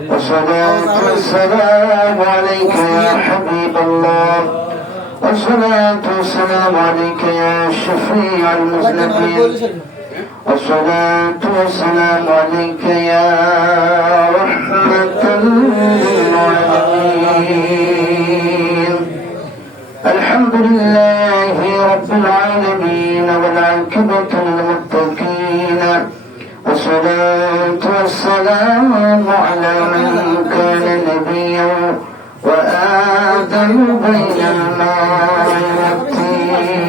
الصلاة والسلام عليك يا حبيب الله. والصلاة والسلام عليك يا شفيع المذنبين والصلاة والسلام عليك يا رحمة للعالمين. الحمد لله رب العالمين والعاقبة للمتقين. والصلاة والسلام على من كان نبيا وآدم بين الماء والطين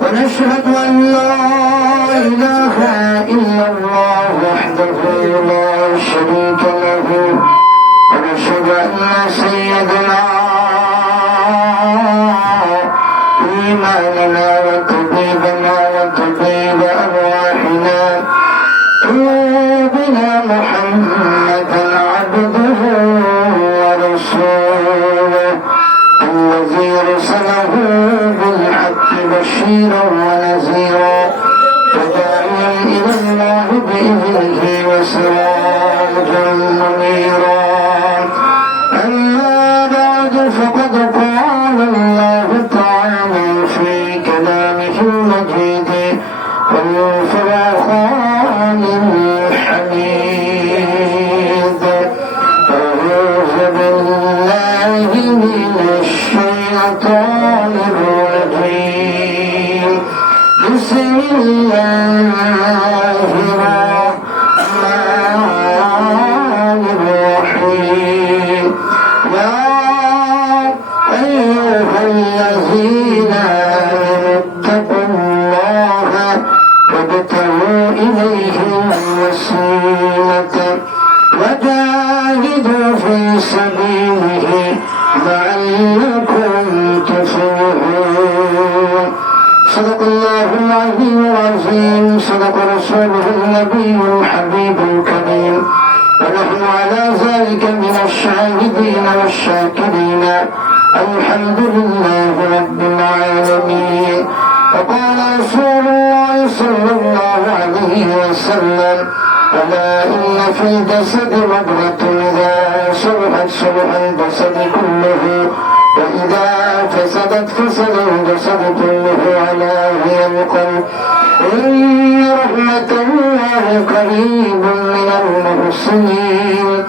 ونشهد أن لا إله إلا الله وحده لا شريك له. ونشهد أن سيدنا إيماننا وكبرنا الله قريب من المحسنين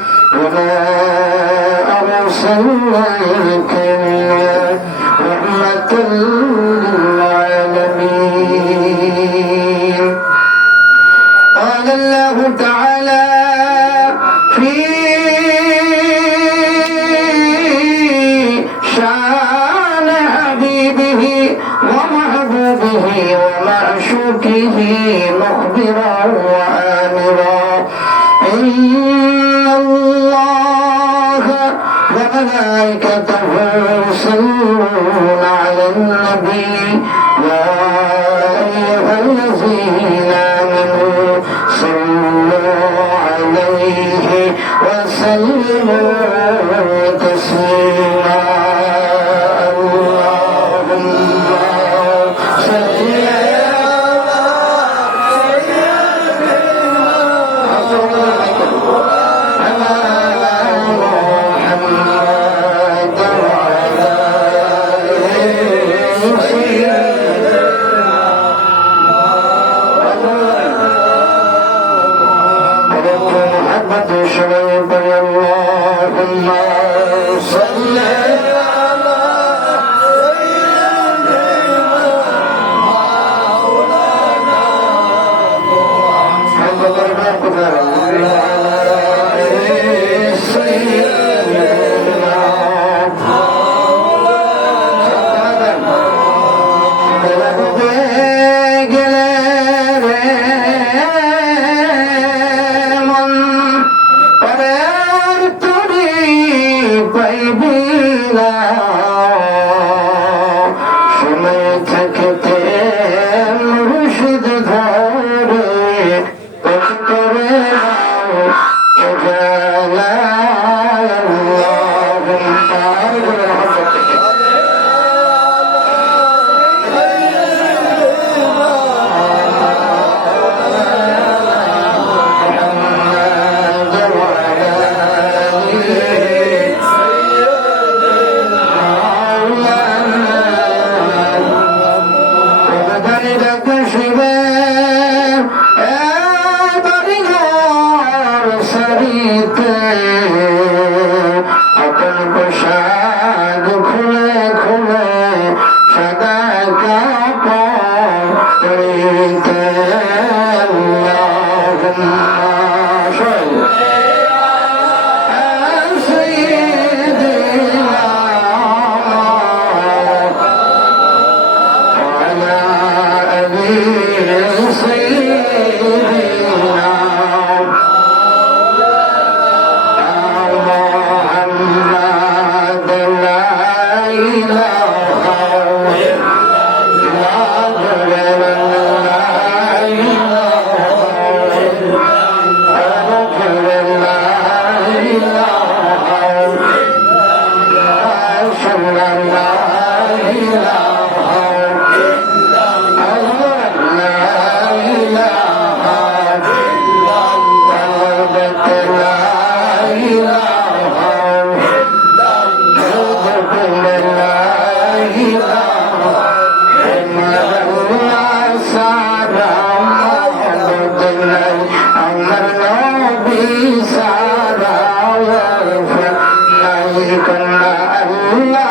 الله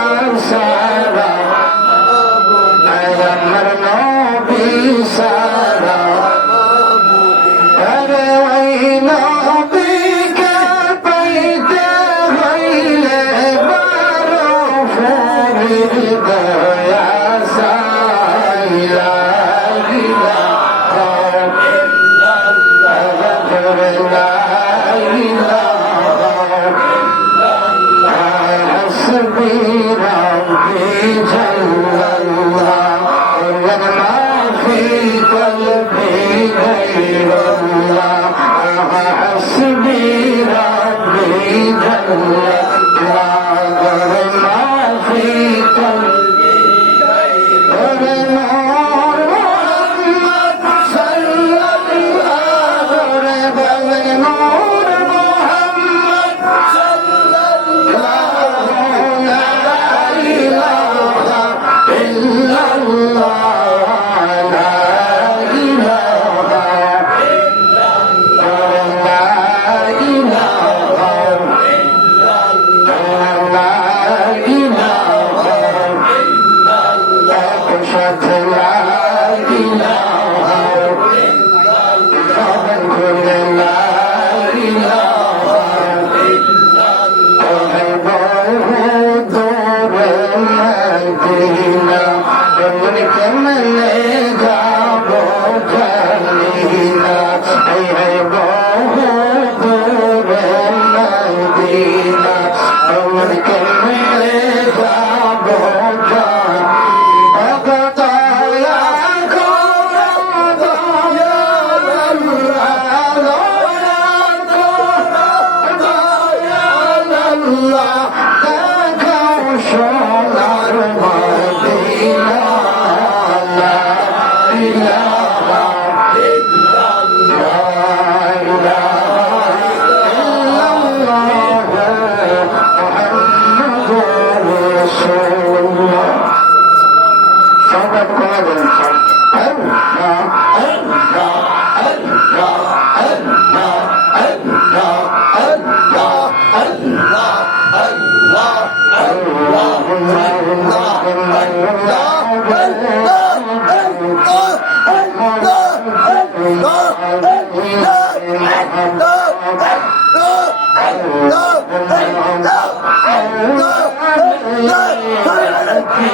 Yeah.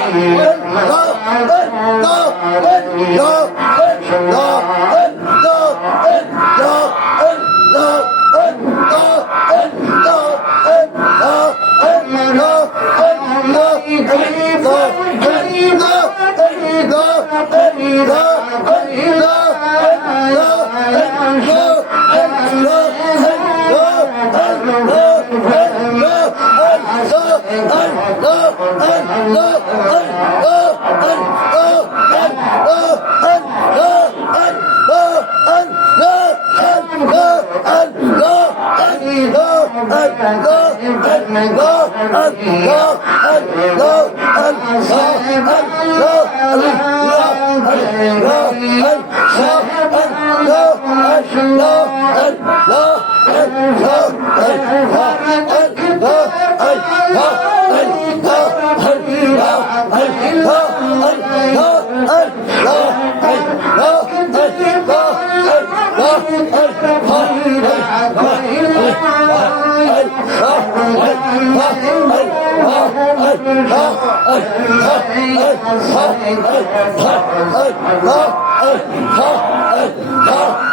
Amen. Ha!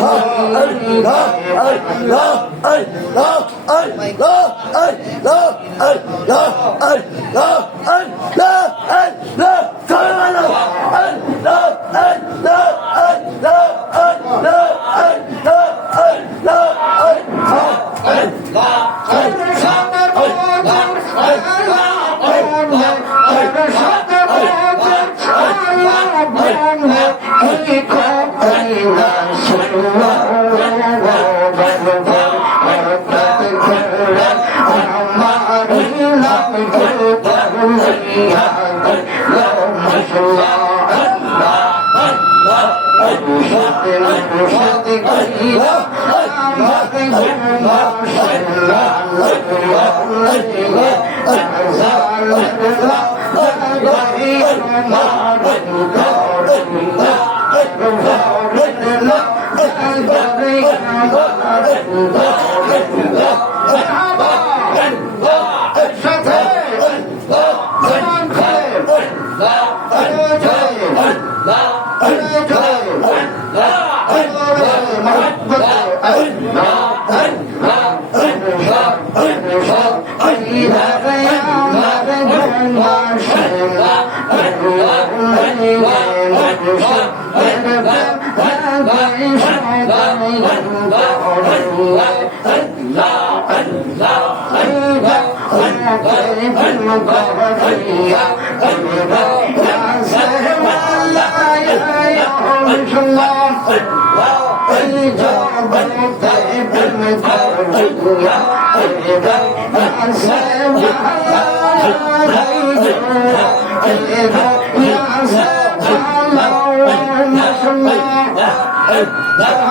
Oh, 나, 아, 나, 나.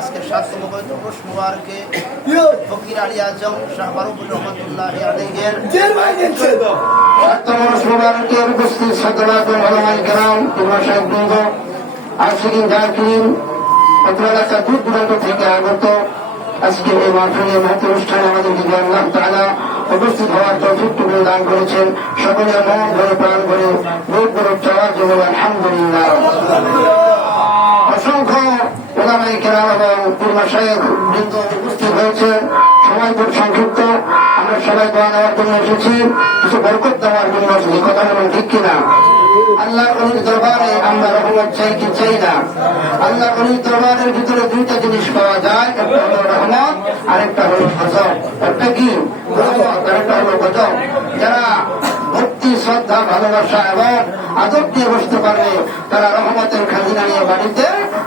আজকের সাততম বৈঠক মুবারকে ফকির আলী আজম শাহ রহমতুল্লাহ মুবারকের উপস্থিত সদরাত ওলামাই কেরাম তোমরা সাহেব আশিকিন জাকিরিন অত্র এলাকা দূর দূরান্ত থেকে আগত আজকে এই মাহফিলে মহৎ অনুষ্ঠানে আমাদের দিকে আল্লাহ তাআলা উপস্থিত হওয়ার তৌফিকটুকু দান করেছেন। সকলে মন ভরে, প্রাণ ভরে, বুক ভরে চাওয়ার জন্য আলহামদুলিল্লাহ। অসংখ্য ওলামাই কেরাম এবং পূর্ণা সাহেব বৃন্দ উপস্থিত হয়েছে। সময় খুব সংক্ষিপ্ত। আমরা সবাই দোয়া নেওয়ার জন্য এসেছি। কিছু বরকত দেওয়ার জন্য কথা বলুন, ঠিক কিনা? আল্লাহ অলির দরবারে আমরা চাই কি চাই না? আল্লাহ দরবারের ভিতরে দুইটা জিনিস পাওয়া যায়, একটা হলো রহমত আর একটা হলো গজব একটা কি? রহমত আরেকটা হলো গজব যারা ভক্তি শ্রদ্ধা, ভালোবাসা এবং আদব দিয়ে বসতে পারবে তারা রহমতের খাজিনা নিয়ে বাড়িতে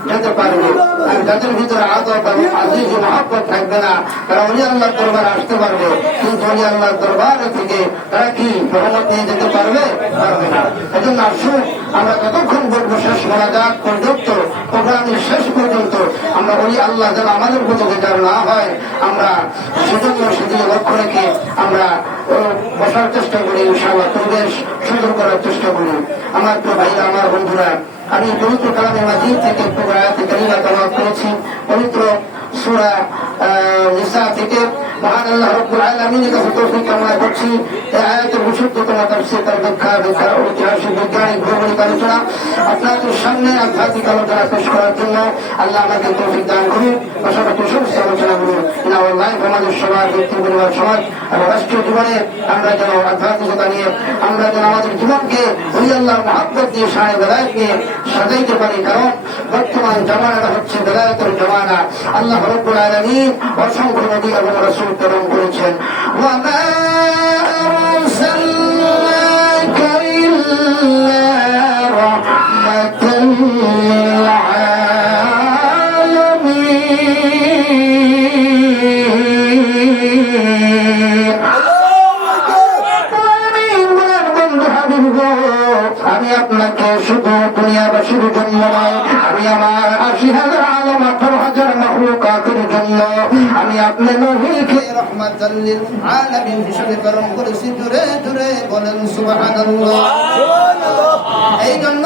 যেতে পারবে। আর যাদের ভিতরে আদব এবং আজিজ মহাব্বত থাকবে না, তারা অলি আল্লাহ দরবারে আসতে পারবে। কিন্তু অলি আল্লাহ দরবারে থেকে তারা কি রহমত নিয়ে যেতে পারবে? পারবে না। এজন্য আসুন, আমরা ততক্ষণ বলব, শেষ মোনাজাত পর্যন্ত, প্রোগ্রামের শেষ পর্যন্ত আমরা অলি আল্লাহ যেন আমাদের বেকার না হয়, আমরা সেজন্য সেদিকে লক্ষ্য রেখে আমরা বসার চেষ্টা করি, ইনশাআল্লাহ পরিবেশ সুন্দর করার চেষ্টা করি। আমার তো ভাইরা আমার বন্ধুরা, আমি পবিত্র কালামে মাজিদ থেকে কালিমা করেছি। পবিত্র সুরা থেকে মহান আল্লাহ রব্বুল আলামিনের কাছে তৌফিক কামনা করছি এই আয়াতের বিশুদ্ধতম তাফসীর, তার ব্যাখ্যা ব্যাখ্যা ঐতিহাসিক বৈজ্ঞানিক ভৌগোলিক আলোচনা আপনাদের সামনে আধ্যাত্মিক আলোচনা পেশ করার জন্য আল্লাহ আমাদের তৌফিক দান করুন। আমাদের সমাজ জীবনে আমরা যেন নিয়ে, আমরা যেন আমাদের জীবনকে ওই দিয়ে পারি। কারণ বর্তমান হচ্ছে জামানা। আল্লাহ রব্বুল অসংখ্য নবী এবং রাসূল প্রেরণ করেছেন। আমি আপনাকে শুধু দুনিয়াবাসীর জন্য নয় আমি আমার আশি হাজার আলম জন্য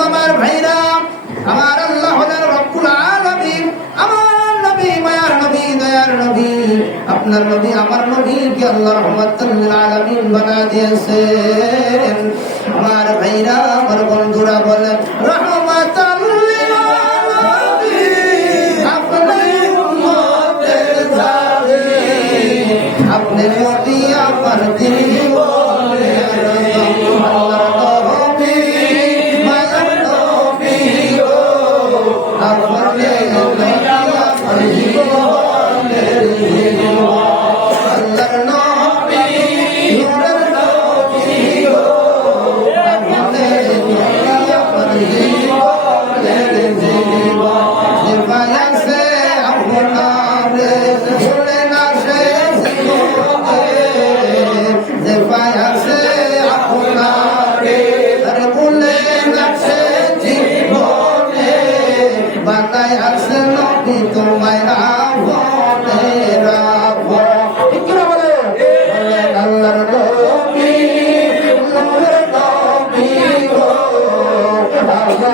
আমার ভাইরা আমার আপনার আমার আল্লাহ বানা আমার ভাইরা আমার বন্ধুরা বলেন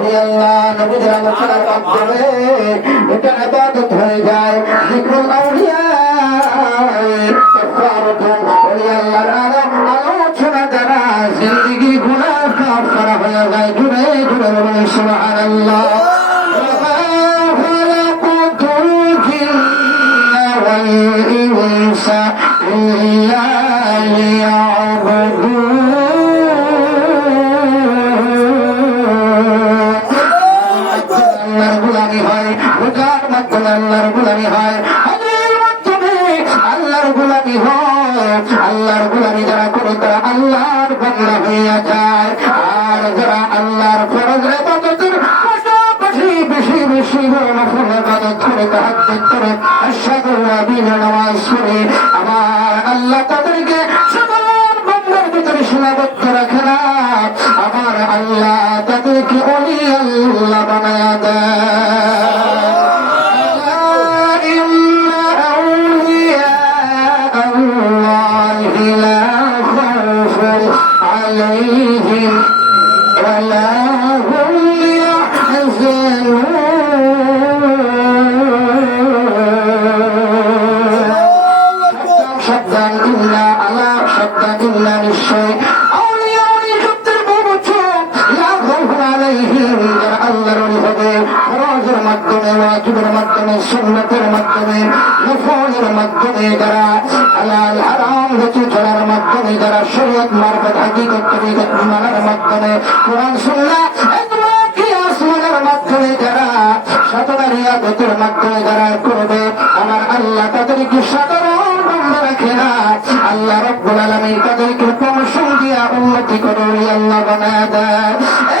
ইবাদাত, যিকরুস সালিহিন কাফারাতুন। বলি আল্লাহ, নবীদের আলোচনার মাধ্যমে এটা ইবাদত হয়ে যায়। যিকরুল আউলিয়া কাফারাতুন। বলি আল্লাহর আলো- আলোচনা দ্বারা জিন্দেগি গুনাহ কাফারা হয়ে যায়। জুড়ে জুড়ে বলুন সুবহানাল্লাহ। خلقت الجن والإنس إلا لأولي اللبن يداه عليهم ولا هم يحزنون. حتى إلا على حتى إلا للشيء মাধ্যমে ওয়াজিবের মাধ্যমে, সুন্নতের মাধ্যমে, নফলের মাধ্যমে যারা হালাল, হারাম বেঁচে চলার মাধ্যমে, যারা শরীয়ত মারফত হাকিকত তরিকত মানার মাধ্যমে, কোরআন, সুন্নাহ মাধ্যমে যারা সাধনার করবে, আমার আল্লাহ তাদেরকে সাধারণ রাখে না। আল্লাহ রব্বুল আলামিন তাদেরকে প্রমোশন দিয়া উন্নতি করে আল্লাহ বানায় দেয়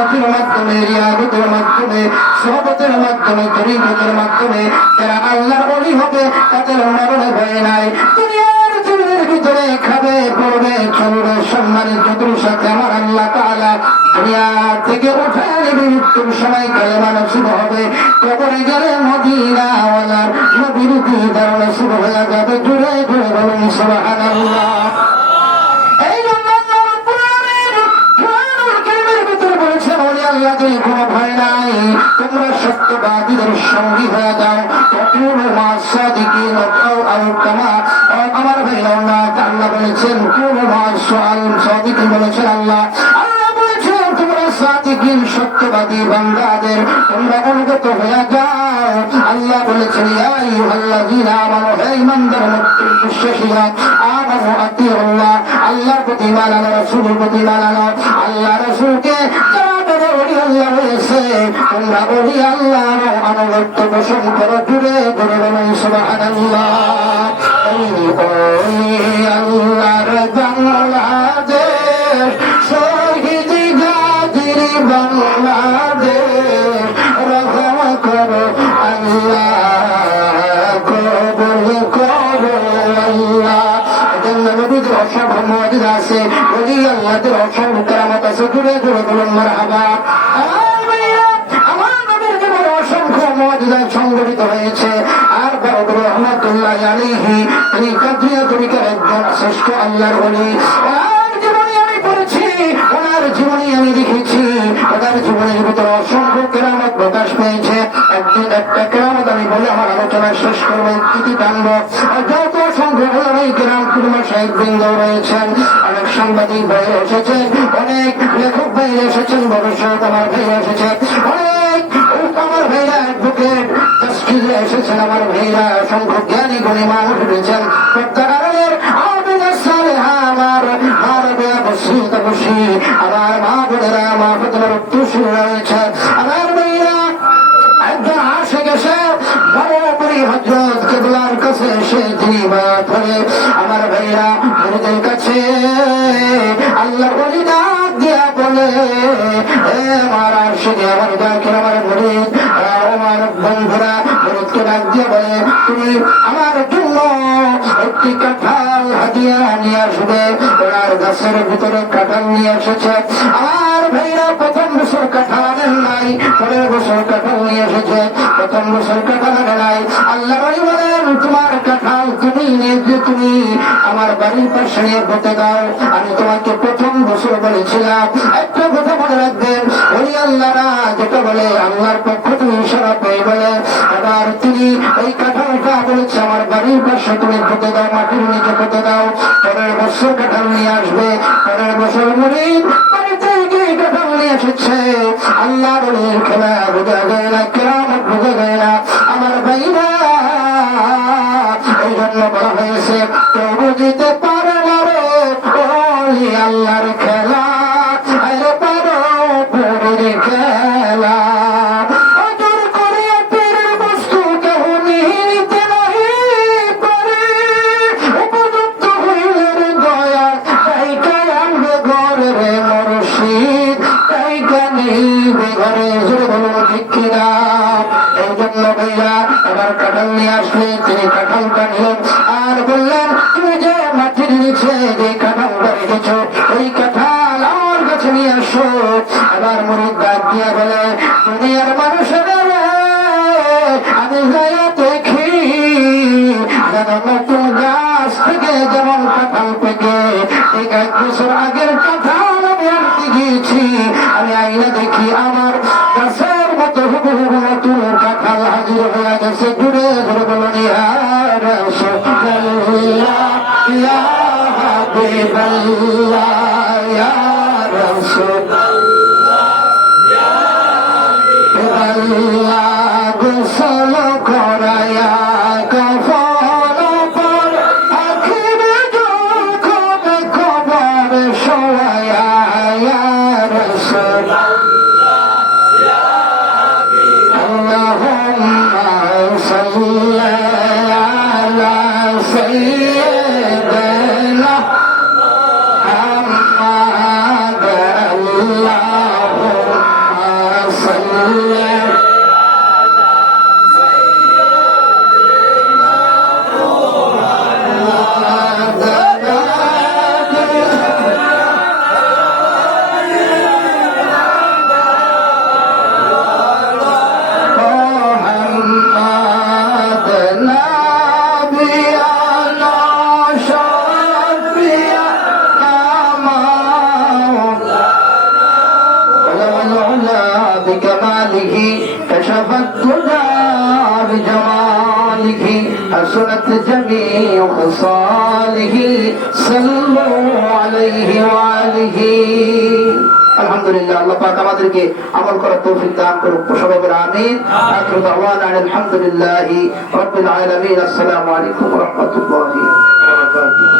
বাবার মাধ্যমে, রিয়াদতের মাধ্যমে, সহবতের মাধ্যমে তরিকতের মাধ্যমে যারা আল্লাহর অলি হবে, তাদের মরণে ভয় নাই। সম্মানের যতুর সাথে আমার আল্লাহ ভয় নাই, তোমরা সত্যবাদীদের সঙ্গী হয়ে যাও। আও কামা আমার ভাই আল্লাহ আল্লাহ বলেছেন কুনু মা সাল সাদিকিন বলেছেন আল্লাহ? আল্লাহ বলেছেন, তোমরা আল্লাহ রাসূলকে আল্লাহ হয়েছে তোমরা ওলি আল্লাহর আনুগত্য পোষণ করো জুড়ে জুড়ে বলুন সুবহানাল্লাহ এই ওলি আল্লাহর বাংলাদেশ শহীদ গাজীর করো আল্লাহ করো আল্লাহ অসংখ্য আছে বলি অসংখ্য কেরামত আছে জুড়ে জুড়ে বলুন মারহাবা শ্রেষ্ঠ আল্লাহর বলি ওনার জীবনে আমি পড়েছি, ওনার জীবনে আমি দেখেছি ওনার জীবনের ভিতরে অসংখ্য কেরামত প্রকাশ পেয়েছে। একদিন একটা কেরামত আমি বলে আমার আলোচনা শেষ করব টানব। যত অসংখ্য কেরাম সাহেব বৃন্দ রয়েছেন, অনেক সাংবাদিক অনেক লেখক এসেছেন সাহেব আমার অনেক আমার ভাইরা অ্যাডভোকেট এসেছেন, আমার ভাইরা অসংখ্য জ্ঞানী গুণী মানুষ আবেদ আমার আর বসি খুশি আমার মা বোনেরা আমার প্রতিবার খুশি রয়েছে। আমার মেয়েরা একজন আসে গেছে আমার ভাইরা গুরুদের কাছে আল্লাহ বলি ডাক দিয়া বলে, এ আমার আসেনি আমার ডাকের আমার মুরিদ আমার বন্ধুরা মুরিদকে ডাক বলে, তুমি আমার জন্য একটি কাঁঠাল হাতিয়া নিয়ে আসবে। ওনার গাছের ভিতরে কাঁঠাল নিয়ে এসেছে। আমার ভাইরা প্রথম বছর কাঁঠাল নাই পরের বছর কাঁঠাল নিয়ে এসেছে। প্রথম বছর কাঁঠাল নাই আল্লাহ বাড়ি বলেন, তোমার কাঁঠাল তুমি নিয়ে তুমি আমার বাড়ির পাশে নিয়ে বতে দাও। আমি তোমাকে প্রথম বছর বলেছিলাম। একটা কথা মনে রাখবেন, ওই আল্লাহরা যেটা বলে, আল্লাহর পক্ষ তুমি ইশারা পেয়ে বলে, আবার তিনি ওই কাঁঠালটা বলেছে, আমার বাড়ির পাশে তুমি বতে দাও, মাটির নিচে বতে দাও। পরের বছর কাঁঠাল নিয়ে আসবে, পরের বছর মরিদ এসেছে আল্লাহ বলে খেলা বোঝা যায় না কেরামত বোঝা কাঁঠালটা নিলেন كشف الدجى بجماله حسنت جميع خصاله صلوا عليه وآله আলহামদুলিল্লাহ আল্লাহ পাক আমাদেরকে আমল করার তৌফিক দান করুক সবাই বলে আমিন আখিরু দাওয়ানা আলহামদুলিল্লাহ রাব্বিল আলামিন আসসালামু আলাইকুম ওয়া রাহমাতুল্লাহি ওয়া বারাকাতুহু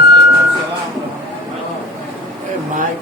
মাইক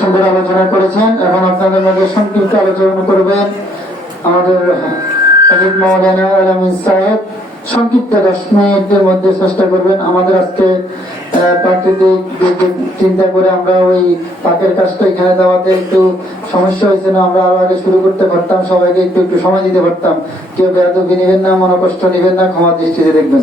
সুন্দর আলোচনা করেছেন। এখন আপনাদের মধ্যে সংক্ষিপ্ত আলোচনা করবেন আমাদের সাহেব। সংক্ষিপ্ত দশ মিনিটের মধ্যে চেষ্টা করবেন। আমাদের আজকে প্রাকৃতিক চিন্তা করে আমরা ওই পাকের কাজটা এখানে দেওয়াতে একটু সমস্যা হয়েছে না, আমরা আরও আগে শুরু করতে পারতাম, সবাইকে একটু একটু সময় দিতে পারতাম। কেউ বেড়াদুফি নেবেন না, মনোকষ্ট নেবেন না, ক্ষমা দৃষ্টিতে দেখবেন।